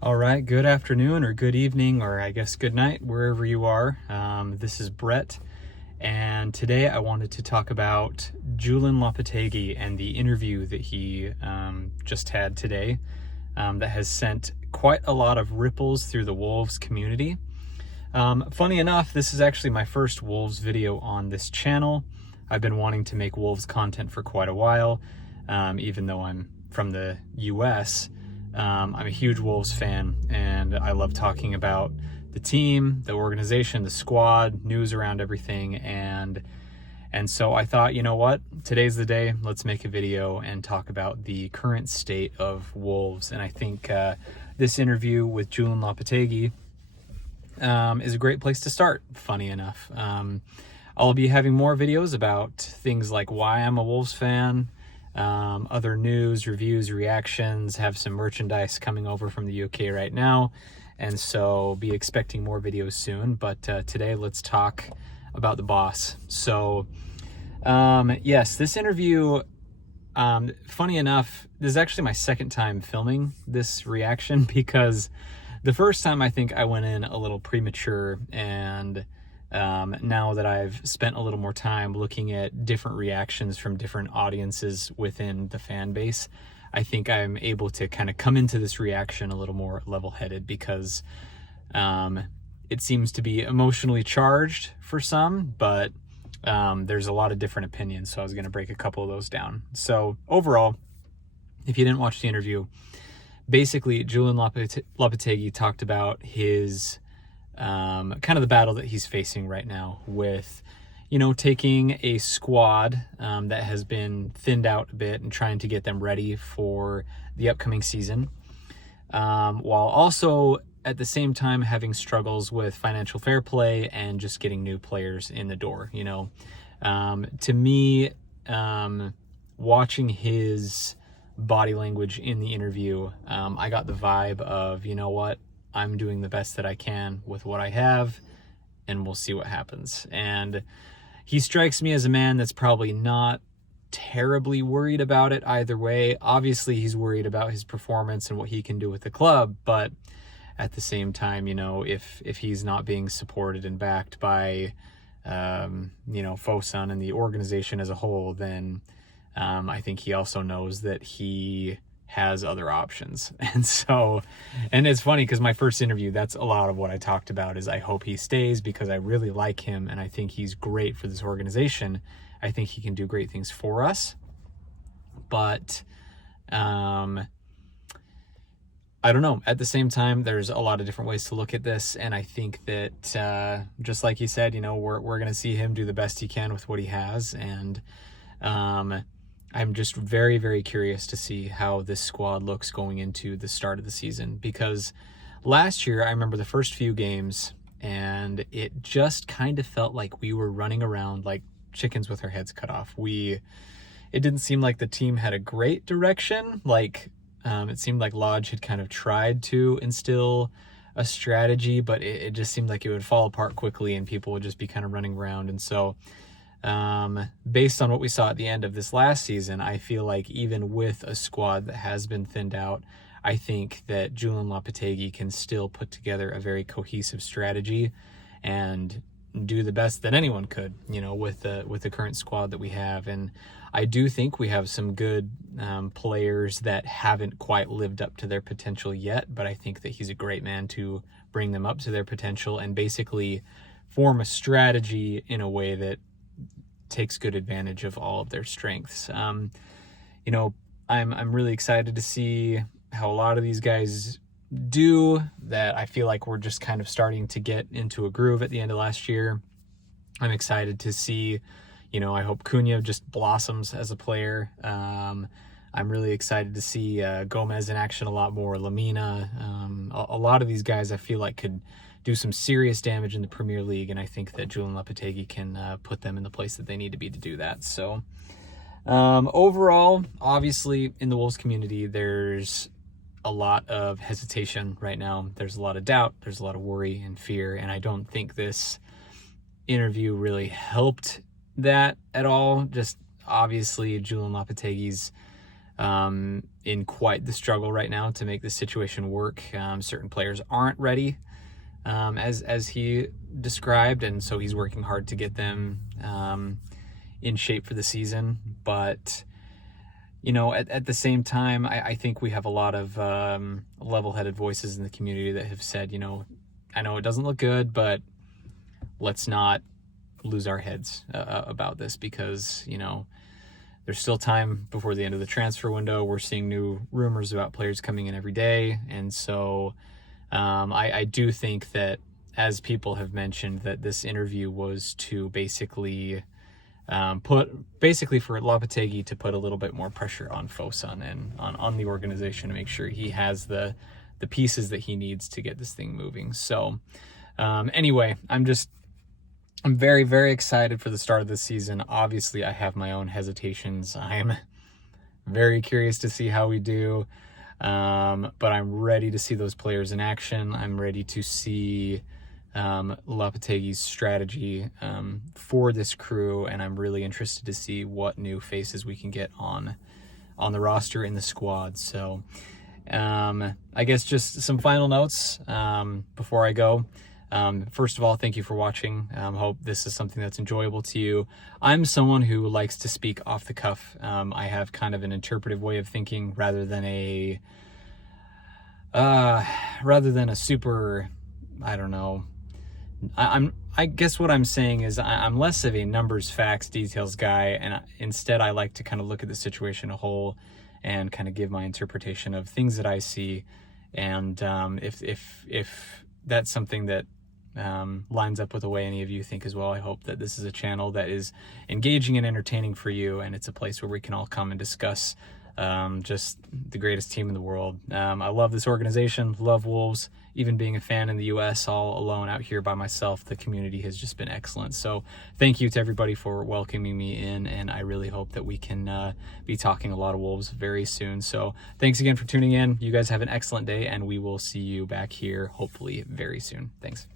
All right, good afternoon or good evening, or I guess good night, wherever you are. This is Brett, and today I wanted to talk about Julen Lopetegui and the interview that he just had today that has sent quite a lot of ripples through the Wolves community. Funny enough, this is actually my first Wolves video on this channel. I've been wanting to make Wolves content for quite a while, even though I'm from the US. I'm a huge Wolves fan, and I love talking about the team, the organization, the squad, news around everything, and so I thought, you know what, today's the day. Let's make a video and talk about the current state of Wolves. And I think this interview with Julen Lopetegui is a great place to start, funny enough. I'll be having more videos about things like why I'm a Wolves fan, other news, reviews, reactions, have some merchandise coming over from the UK right now, and so be expecting more videos soon. But today let's talk about the boss. So yes, this interview, funny enough, this is actually my second time filming this reaction, because the first time I think I went in a little premature, and now that I've spent a little more time looking at different reactions from different audiences within the fan base, I think I'm able to kind of come into this reaction a little more level-headed, because it seems to be emotionally charged for some, but there's a lot of different opinions, so I was going to break a couple of those down. So overall, if you didn't watch the interview, basically Julen Lopetegui talked about his kind of the battle that he's facing right now with, you know, taking a squad that has been thinned out a bit and trying to get them ready for the upcoming season, while also at the same time having struggles with financial fair play and just getting new players in the door. You know, to me, watching his body language in the interview, I got the vibe of, you know what, I'm doing the best that I can with what I have, and we'll see what happens. And he strikes me as a man that's probably not terribly worried about it either way. Obviously, he's worried about his performance and what he can do with the club, but at the same time, you know, if he's not being supported and backed by, you know, Fosun and the organization as a whole, then I think he also knows that he has other options. And so, and it's funny because my first interview, that's a lot of what I talked about, is I hope he stays because I really like him and I think he's great for this organization. I think he can do great things for us. But I don't know. At the same time, there's a lot of different ways to look at this, and I think that just like he said, you know, we're going to see him do the best he can with what he has. And I'm just very, very curious to see how this squad looks going into the start of the season, because last year I remember the first few games and it just kind of felt like we were running around like chickens with our heads cut off. It didn't seem like the team had a great direction. Like it seemed like Lodge had kind of tried to instill a strategy, but it just seemed like it would fall apart quickly and people would just be kind of running around. And so based on what we saw at the end of this last season, I feel like even with a squad that has been thinned out, I think that Julen Lopetegui can still put together a very cohesive strategy and do the best that anyone could, you know, with the current squad that we have. And I do think we have some good players that haven't quite lived up to their potential yet, but I think that he's a great man to bring them up to their potential and basically form a strategy in a way that takes good advantage of all of their strengths. You know, I'm really excited to see how a lot of these guys do that. I feel like we're just kind of starting to get into a groove at the end of last year. I'm excited to see, you know, I hope Cunha just blossoms as a player. I'm really excited to see Gomez in action a lot more, Lamina. A lot of these guys I feel like could do some serious damage in the Premier League, and I think that Julen Lopetegui can put them in the place that they need to be to do that. So overall, obviously in the Wolves community, there's a lot of hesitation right now. There's a lot of doubt, there's a lot of worry and fear, and I don't think this interview really helped that at all. Just obviously Julen Lopetegui's in quite the struggle right now to make the situation work. Certain players aren't ready, as he described, and so he's working hard to get them in shape for the season. But at the same time, I think we have a lot of level-headed voices in the community that have said, I know it doesn't look good, but let's not lose our heads about this, because there's still time before the end of the transfer window. We're seeing new rumors about players coming in every day, and so I do think that, as people have mentioned, that this interview was to basically for Lopetegui to put a little bit more pressure on Fosun and on the organization to make sure he has the pieces that he needs to get this thing moving. So anyway, I'm very, very excited for the start of this season. Obviously, I have my own hesitations. I'm very curious to see how we do, but I'm ready to see those players in action. I'm ready to see Lopetegui's strategy for this crew, and I'm really interested to see what new faces we can get on the roster, in the squad. So I guess just some final notes before I go. First of all, thank you for watching. Hope this is something that's enjoyable to you. I'm someone who likes to speak off the cuff. I have kind of an interpretive way of thinking rather than a super, I don't know. I guess what I'm saying is I'm less of a numbers, facts, details guy, and instead I like to kind of look at the situation as a whole and kind of give my interpretation of things that I see. And if that's something that lines up with the way any of you think as well, I hope that this is a channel that is engaging and entertaining for you, and it's a place where we can all come and discuss just the greatest team in the world. I love this organization, love Wolves. Even being a fan in the US all alone out here by myself, the community has just been excellent. So thank you to everybody for welcoming me in, and I really hope that we can be talking a lot of Wolves very soon. So thanks again for tuning in. You guys have an excellent day, and we will see you back here hopefully very soon. Thanks.